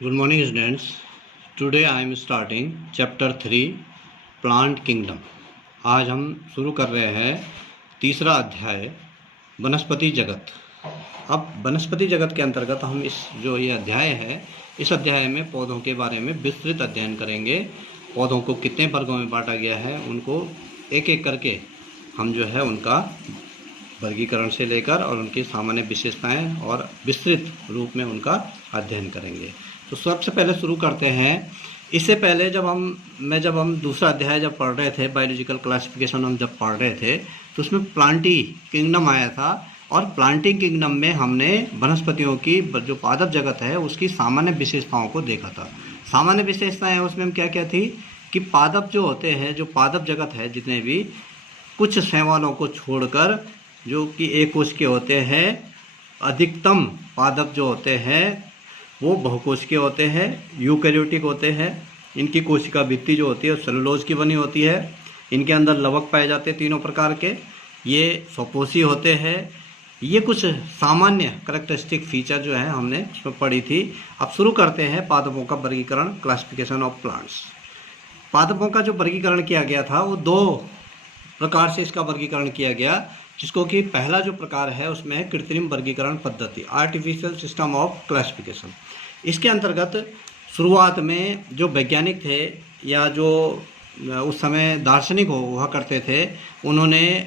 Good morning, students. Today I am starting chapter 3 Plant Kingdom. आज हम शुरू कर रहे हैं तीसरा अध्याय वनस्पति जगत। अब वनस्पति जगत के अंतर्गत हम ये अध्याय है, इस अध्याय में पौधों के बारे में विस्तृत अध्ययन करेंगे। पौधों को कितने वर्गों में बांटा गया है, उनको एक एक करके हम उनका वर्गीकरण से लेकर और उनकी सामान्य विशेषताएं और विस्तृत रूप में उनका अध्ययन करेंगे। तो सबसे पहले शुरू करते हैं। इससे पहले जब हम दूसरा अध्याय जब पढ़ रहे थे, बायोलॉजिकल क्लासिफिकेशन हम जब पढ़ रहे थे, तो उसमें प्लांटिंग किंगडम आया था और प्लांटिंग किंगडम में हमने वनस्पतियों की जो पादप जगत है उसकी सामान्य विशेषताओं को देखा था। सामान्य विशेषताएं उसमें हम क्या क्या थी कि पादप जो होते हैं, जो पादप जगत है, जितने भी कुछ शैवालों को छोड़कर जो कि एक कोश के होते हैं, अधिकतम पादप जो होते हैं वो बहुकोशिकीय होते हैं, यूकैरियोटिक होते हैं। इनकी कोशिका भित्ति जो होती है सेलुलोज की बनी होती है। इनके अंदर लवक पाए जाते हैं तीनों प्रकार के। ये स्वपोषी होते हैं। ये कुछ सामान्य कैरेक्टरिस्टिक फीचर जो है हमने उसमें पढ़ी थी। अब शुरू करते हैं पादपों का वर्गीकरण, क्लासिफिकेशन ऑफ प्लांट्स। पादपों का जो वर्गीकरण किया गया था वो दो प्रकार से इसका वर्गीकरण किया गया, जिसको कि पहला जो प्रकार है उसमें है कृत्रिम वर्गीकरण पद्धति, आर्टिफिशियल सिस्टम ऑफ क्लासिफिकेशन। इसके अंतर्गत शुरुआत में जो वैज्ञानिक थे या जो उस समय दार्शनिक हुआ करते थे, उन्होंने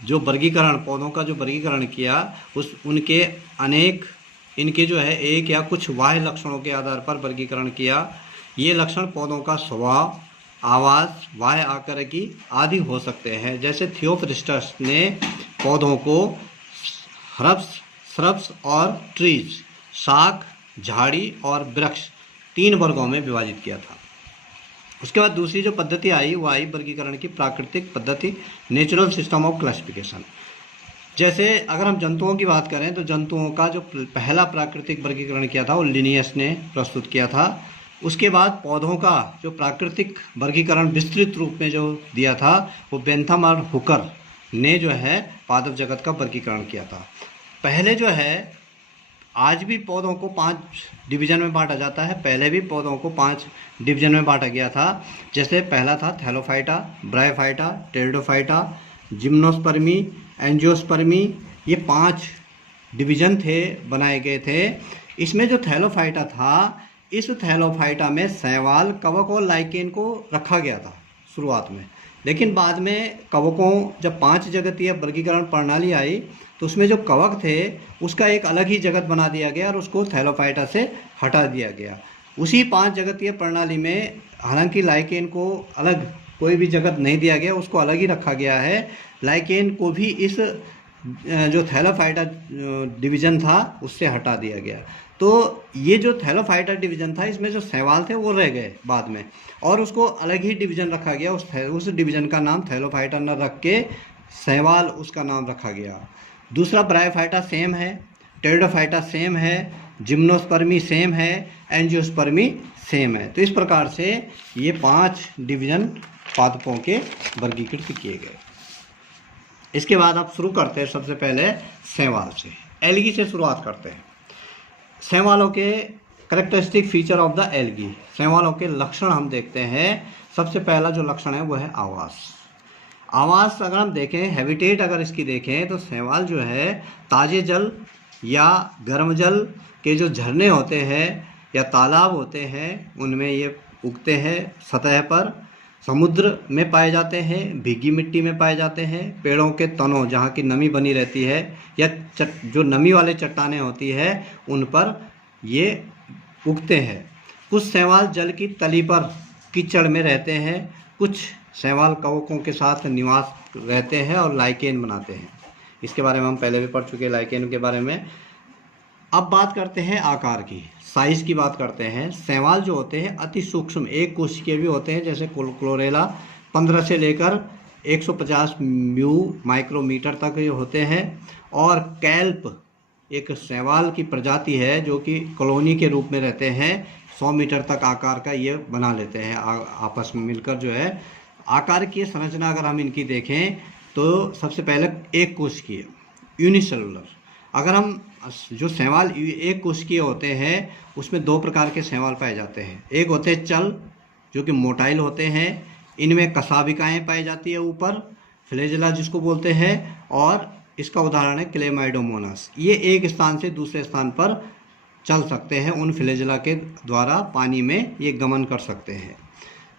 जो वर्गीकरण, पौधों का जो वर्गीकरण किया उनके अनेक इनके एक या कुछ बाह्य लक्षणों के आधार पर वर्गीकरण किया। ये लक्षण पौधों का स्वभाव, आवास, बाह्य आकृति आदि हो सकते हैं। जैसे थियोफ्रिस्टस ने पौधों को श्रब्स और ट्रीज, शाख, झाड़ी और वृक्ष 3 वर्गों में विभाजित किया था। उसके बाद दूसरी जो पद्धति आई वो आई वर्गीकरण की प्राकृतिक पद्धति, नेचुरल सिस्टम ऑफ क्लासिफिकेशन। जैसे अगर हम जंतुओं की बात करें तो जंतुओं का जो पहला प्राकृतिक वर्गीकरण किया था वो लिनियस ने प्रस्तुत किया था। उसके बाद पौधों का जो प्राकृतिक वर्गीकरण विस्तृत रूप में जो दिया था वो बेंथम और हुकर ने पादप जगत का वर्गीकरण किया था। पहले आज भी पौधों को 5 डिवीजन में बांटा जाता है। पहले भी पौधों को 5 डिवीजन में बांटा गया था। जैसे पहला था Thallophyta, bryophyta, pteridophyta, gymnospermae, angiospermae. ये 5 डिवीजन थे, बनाए गए थे। इसमें जो थैलोफाइटा था, इस थैलोफाइटा में शैवाल, कवक और लाइकेन को रखा गया था शुरुआत में। लेकिन बाद में कवकों जब 5 जगतीय वर्गीकरण प्रणाली आई तो उसमें जो कवक थे उसका एक अलग ही जगत बना दिया गया और उसको थैलोफाइटा से हटा दिया गया। उसी 5 जगतीय प्रणाली में हालांकि लाइकेन को अलग कोई भी जगत नहीं दिया गया, उसको अलग ही रखा गया है। लाइकेन को भी इस जो थैलोफाइटा डिवीज़न था उससे हटा दिया गया। तो ये जो थैलोफाइटा डिवीज़न था, इसमें जो शैवाल थे वो रह गए बाद में और उसको अलग ही डिवीज़न रखा गया। उस डिवीज़न का नाम थैलोफाइटा न रख के शैवाल उसका नाम रखा गया। दूसरा ब्रायोफाइटा सेम है, टेरिडोफाइटा सेम है, जिम्नोस्पर्मी सेम है, एंजियोस्पर्मी सेम है। तो इस प्रकार से ये 5 डिवीज़न पादपों के वर्गीकृत किए गए। इसके बाद आप शुरू करते हैं सबसे पहले शैवाल से, एल्गी से शुरुआत करते हैं। शैवालों के characteristic feature of the algae, शैवालों के लक्षण हम देखते हैं। सबसे पहला जो लक्षण है वो है आवास। आवास अगर हम देखें, हैबिटेट अगर इसकी देखें तो शैवाल ताज़े जल या गर्म जल के जो झरने होते हैं या तालाब होते हैं उनमें ये उगते हैं। सतह पर समुद्र में पाए जाते हैं, भीगी मिट्टी में पाए जाते हैं, पेड़ों के तनों जहाँ की नमी बनी रहती है या जो नमी वाले चट्टानें होती है उन पर ये उगते हैं। कुछ शैवाल जल की तली पर कीचड़ में रहते हैं। कुछ शैवाल कवकों के साथ निवास रहते हैं और लाइकेन बनाते हैं। इसके बारे में हम पहले भी पढ़ चुके हैं, लाइकेन के बारे में। अब बात करते हैं आकार की, साइज़ की बात करते हैं। शैवाल जो होते हैं अति सूक्ष्म एक कोशिकीय भी होते हैं। जैसे क्लोरेला 15 से लेकर 150 माइक्रोमीटर तक ये होते हैं। और कैल्प एक शैवाल की प्रजाति है जो कि कॉलोनी के रूप में रहते हैं। 100 मीटर तक आकार का ये बना लेते हैं आपस में मिलकर। आकार की संरचना अगर हम इनकी देखें तो सबसे पहले एक कोशिकीय यूनिसेलुलर। अगर हम जो शैवाल एक कोशिकीय होते हैं उसमें दो प्रकार के शैवाल पाए जाते हैं। एक होते हैं चल, जो कि मोटाइल होते हैं, इनमें कशाभिकाएँ पाई जाती है ऊपर, फ्लैजेला जिसको बोलते हैं, और इसका उदाहरण है क्लेमाइडोमोनास। ये एक स्थान से दूसरे स्थान पर चल सकते हैं, उन फ्लैजेला के द्वारा पानी में ये गमन कर सकते हैं।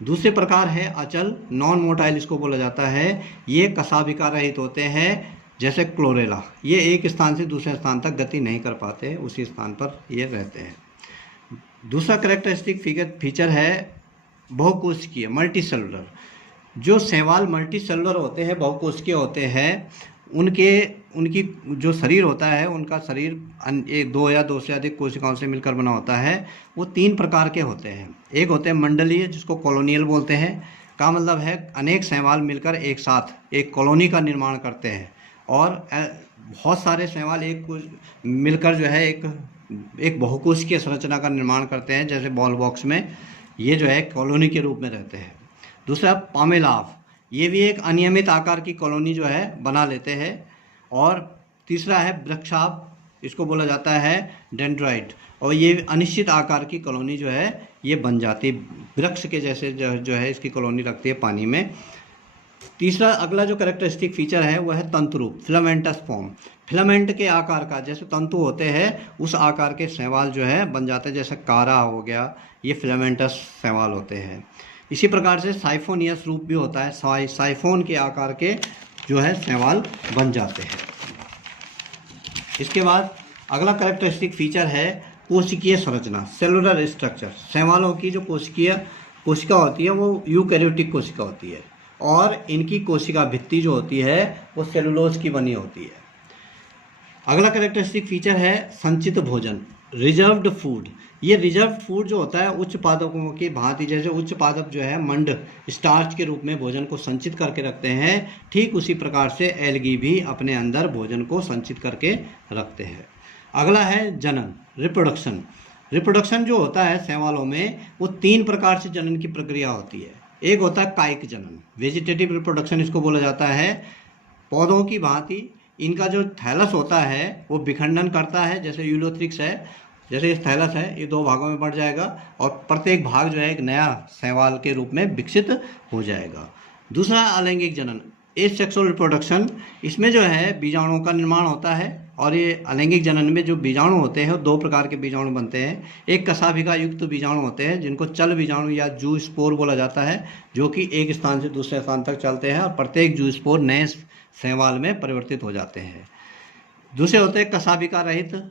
दूसरे प्रकार है अचल, नॉन मोटाइल इसको बोला जाता है। ये कशाभिका रहित होते हैं, जैसे क्लोरेला। ये एक स्थान से दूसरे स्थान तक गति नहीं कर पाते, उसी स्थान पर ये रहते हैं। दूसरा कैरेक्टरिस्टिक फीचर है बहुकोशिकीय, मल्टीसेलुलर। जो शैवाल मल्टीसेलुलर होते हैं, बहुकोशिकीय होते हैं, उनकी जो शरीर होता है, उनका शरीर एक दो या दो से अधिक कोशिकाओं से मिलकर बना होता है। वो तीन प्रकार के होते हैं। एक होते हैं मंडलीय, जिसको कॉलोनियल बोलते हैं, का मतलब है अनेक शैवाल मिलकर एक साथ एक कॉलोनी का निर्माण करते हैं, और बहुत सारे शैवाल मिलकर जो है एक बहुकोशिकीय संरचना का निर्माण करते हैं, जैसे बॉल बॉक्स में ये जो है कॉलोनी के रूप में रहते हैं। दूसरा पामेलाव, ये भी एक अनियमित आकार की कॉलोनी जो है बना लेते हैं। और तीसरा है वृक्षाभ, इसको बोला जाता है डेंड्राइट, और ये अनिश्चित आकार की कॉलोनी जो है ये बन जाती है, वृक्ष के जैसे जो है इसकी कॉलोनी लगती है पानी में। तीसरा अगला जो कैरेक्टरिस्टिक फीचर है वह है तंतुरूप, फिलामेंटस फॉर्म। फिलामेंट के आकार का, जैसे तंतु होते हैं उस आकार के शैवाल जो है बन जाते हैं, जैसे कारा हो गया, ये फिलामेंटस शैवाल होते हैं। इसी प्रकार से साइफोनियस रूप भी होता है, साइफोन के आकार के जो है शैवाल बन जाते हैं। इसके बाद अगला कैरेक्टरिस्टिक फीचर है कोशिकीय संरचना, सेलुलर स्ट्रक्चर। शैवालों की जो कोशिका होती है वो यूकैरियोटिक कोशिका होती है, और इनकी कोशिका भित्ति जो होती है वो सेलुलोज की बनी होती है। अगला कैरेक्टरिस्टिक फीचर है संचित भोजन, रिजर्व्ड फूड। ये रिजर्व फूड जो होता है उच्च पादपों की भांति, जैसे उच्च पादप जो है मंड स्टार्च के रूप में भोजन को संचित करके रखते हैं, ठीक उसी प्रकार से एल्गी भी अपने अंदर भोजन को संचित करके रखते हैं। अगला है जनन, रिप्रोडक्शन। रिप्रोडक्शन जो होता है शैवालों में वो तीन प्रकार से जनन की प्रक्रिया होती है। एक होता है कायिक जनन, वेजिटेटिव रिप्रोडक्शन इसको बोला जाता है। पौधों की भांति इनका जो थैलस होता है वो विखंडन करता है, जैसे यूलोथ्रिक्स है, जैसे ये थैलस है ये दो भागों में बढ़ जाएगा, और प्रत्येक भाग जो है एक नया शैवाल के रूप में विकसित हो जाएगा। दूसरा अलैंगिक जनन, एसेक्सुअल रिप्रोडक्शन। इसमें जो है बीजाणुओं का निर्माण होता है, और ये अलैंगिक जनन में जो बीजाणु होते हैं वो दो प्रकार के बीजाणु बनते हैं। एक कशाभिका युक्त बीजाणु होते हैं, जिनको चल बीजाणु या जू स्पोर बोला जाता है, जो कि एक स्थान से दूसरे स्थान तक चलते हैं, और प्रत्येक जू स्पोर नए शैवाल में परिवर्तित हो जाते हैं। दूसरे होते हैं कशाभिका रहित,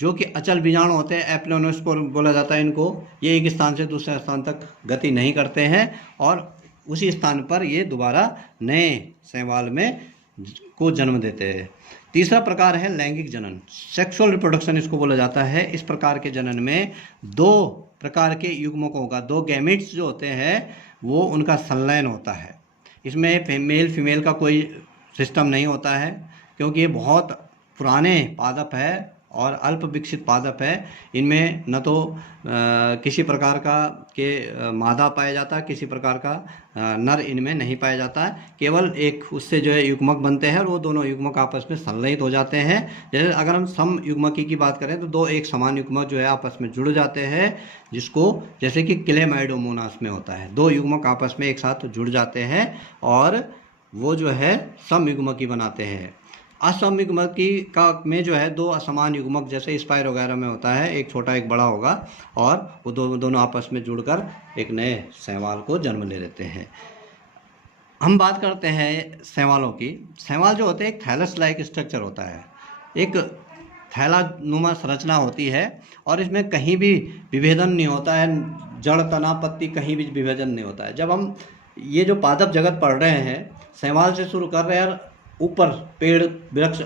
जो कि अचल बीजाणु होते हैं, एप्लोनोस्पोर बोला जाता है इनको। ये एक स्थान से दूसरे स्थान तक गति नहीं करते हैं, और उसी स्थान पर ये दोबारा नए शैवाल में को जन्म देते हैं। तीसरा प्रकार है लैंगिक जनन, सेक्सुअल रिप्रोडक्शन इसको बोला जाता है। इस प्रकार के जनन में दो प्रकार के युग्मकों का, दो गैमेट्स जो होते हैं वो उनका संलयन होता है। इसमें मेल फीमेल का कोई सिस्टम नहीं होता है, क्योंकि ये बहुत पुराने पादप है और अल्प विकसित पादप है। इनमें न तो किसी प्रकार का मादा पाया जाता है, किसी प्रकार का नर इनमें नहीं पाया जाता है। केवल एक उससे जो है युग्मक बनते हैं, और वो दोनों युग्मक आपस में संलयित हो जाते हैं। जैसे अगर हम सम युग्मकी की बात करें तो दो एक समान युग्मक जो है आपस में जुड़ जाते हैं, जिसको जैसे कि क्लेमाइडोमोनास में होता है, दो युग्मक आपस में एक साथ जुड़ जाते हैं और वो जो है सम युग्मकी बनाते हैं। असम युग्मकी का में जो है दो असमान युग्मक, जैसे स्पाइर वगैरह में होता है, एक छोटा एक बड़ा होगा, और वो दोनों आपस में जुड़कर एक नए शैवाल को जन्म ले लेते हैं। हम बात करते हैं शैवालों की। शैवाल जो होते हैं एक थैलस लाइक स्ट्रक्चर होता है, एक थैलानुमा संरचना होती है, और इसमें कहीं भी विभेदन नहीं होता है, जड़ तना पत्ती कहीं भी विभेदन नहीं होता है। जब हम ये जो पादप जगत पढ़ रहे हैं, शैवाल से शुरू कर रहे हैं, ऊपर पेड़ वृक्ष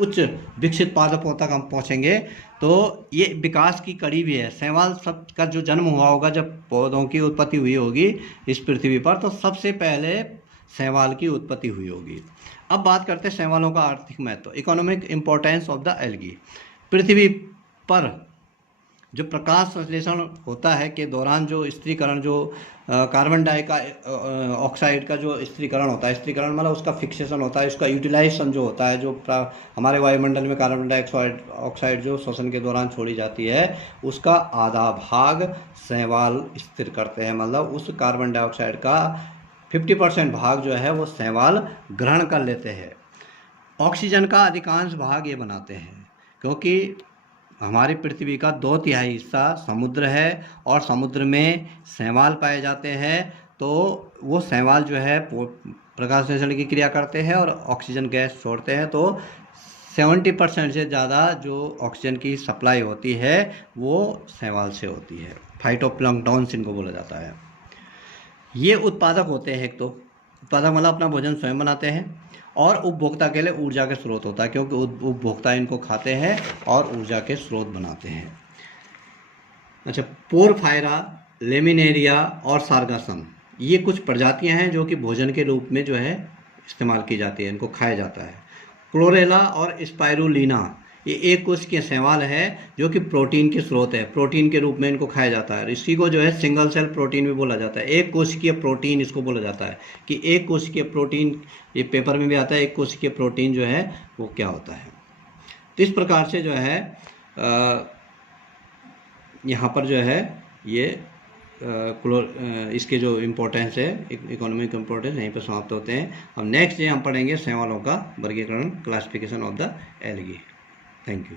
उच्च विकसित पादपों तक हम पहुंचेंगे, तो ये विकास की कड़ी भी है। शैवाल सब का जो जन्म हुआ होगा, जब पौधों की उत्पत्ति हुई होगी इस पृथ्वी पर, तो सबसे पहले शैवाल की उत्पत्ति हुई होगी। अब बात करते हैं शैवालों का आर्थिक महत्व, economic importance of the algae. पृथ्वी पर जो प्रकाश संश्लेषण होता है के दौरान जो स्थिरीकरण, जो कार्बन डाइऑक्साइड का जो स्थिरीकरण होता है, स्थिरीकरण मतलब उसका फिक्सेशन होता है, उसका यूटिलाइजेशन जो होता है, जो हमारे वायुमंडल में कार्बन डाइऑक्साइड जो श्वसन के दौरान छोड़ी जाती है, उसका आधा भाग शैवाल स्थिर करते हैं। मतलब उस कार्बन डाइऑक्साइड का 50% भाग जो है वो शैवाल ग्रहण कर लेते हैं। ऑक्सीजन का अधिकांश भाग ये बनाते हैं, क्योंकि हमारी पृथ्वी का 2/3 हिस्सा समुद्र है और समुद्र में शैवाल पाए जाते हैं। तो वो शैवाल जो है प्रकाश संश्लेषण की क्रिया करते हैं और ऑक्सीजन गैस छोड़ते हैं। तो 70% से ज़्यादा जो ऑक्सीजन की सप्लाई होती है वो शैवाल से होती है। फाइटोप्लैंक्टन्स इनको बोला जाता है। ये उत्पादक होते हैं। एक तो उत्पादक मतलब अपना भोजन स्वयं बनाते हैं, और उपभोक्ता के लिए ऊर्जा के स्रोत होता है, क्योंकि उपभोक्ता इनको खाते हैं और ऊर्जा के स्रोत बनाते हैं। अच्छा, पोरफायरा, लेमिनेरिया और सार्गासन, ये कुछ प्रजातियां हैं जो कि भोजन के रूप में जो है इस्तेमाल की जाती है, इनको खाया जाता है। क्लोरेला और स्पाइरुलिना, ये एक कोशिकीय शैवाल है जो कि प्रोटीन के स्रोत है, प्रोटीन के रूप में इनको खाया जाता है। इसी को जो है सिंगल सेल प्रोटीन भी बोला जाता है। एक कोशिकीय प्रोटीन इसको बोला जाता है कि एक कोशिकीय प्रोटीन, ये पेपर में भी आता है, एक कोशिकीय प्रोटीन जो है वो क्या होता है। तो इस प्रकार से जो है यहाँ पर जो है ये इसके जो इम्पोर्टेंस है, इकोनॉमिक इम्पोर्टेंस यहीं पर समाप्त होते हैं। अब नेक्स्ट डे हम पढ़ेंगे शैवालों का वर्गीकरण, classification of the algae. Thank you.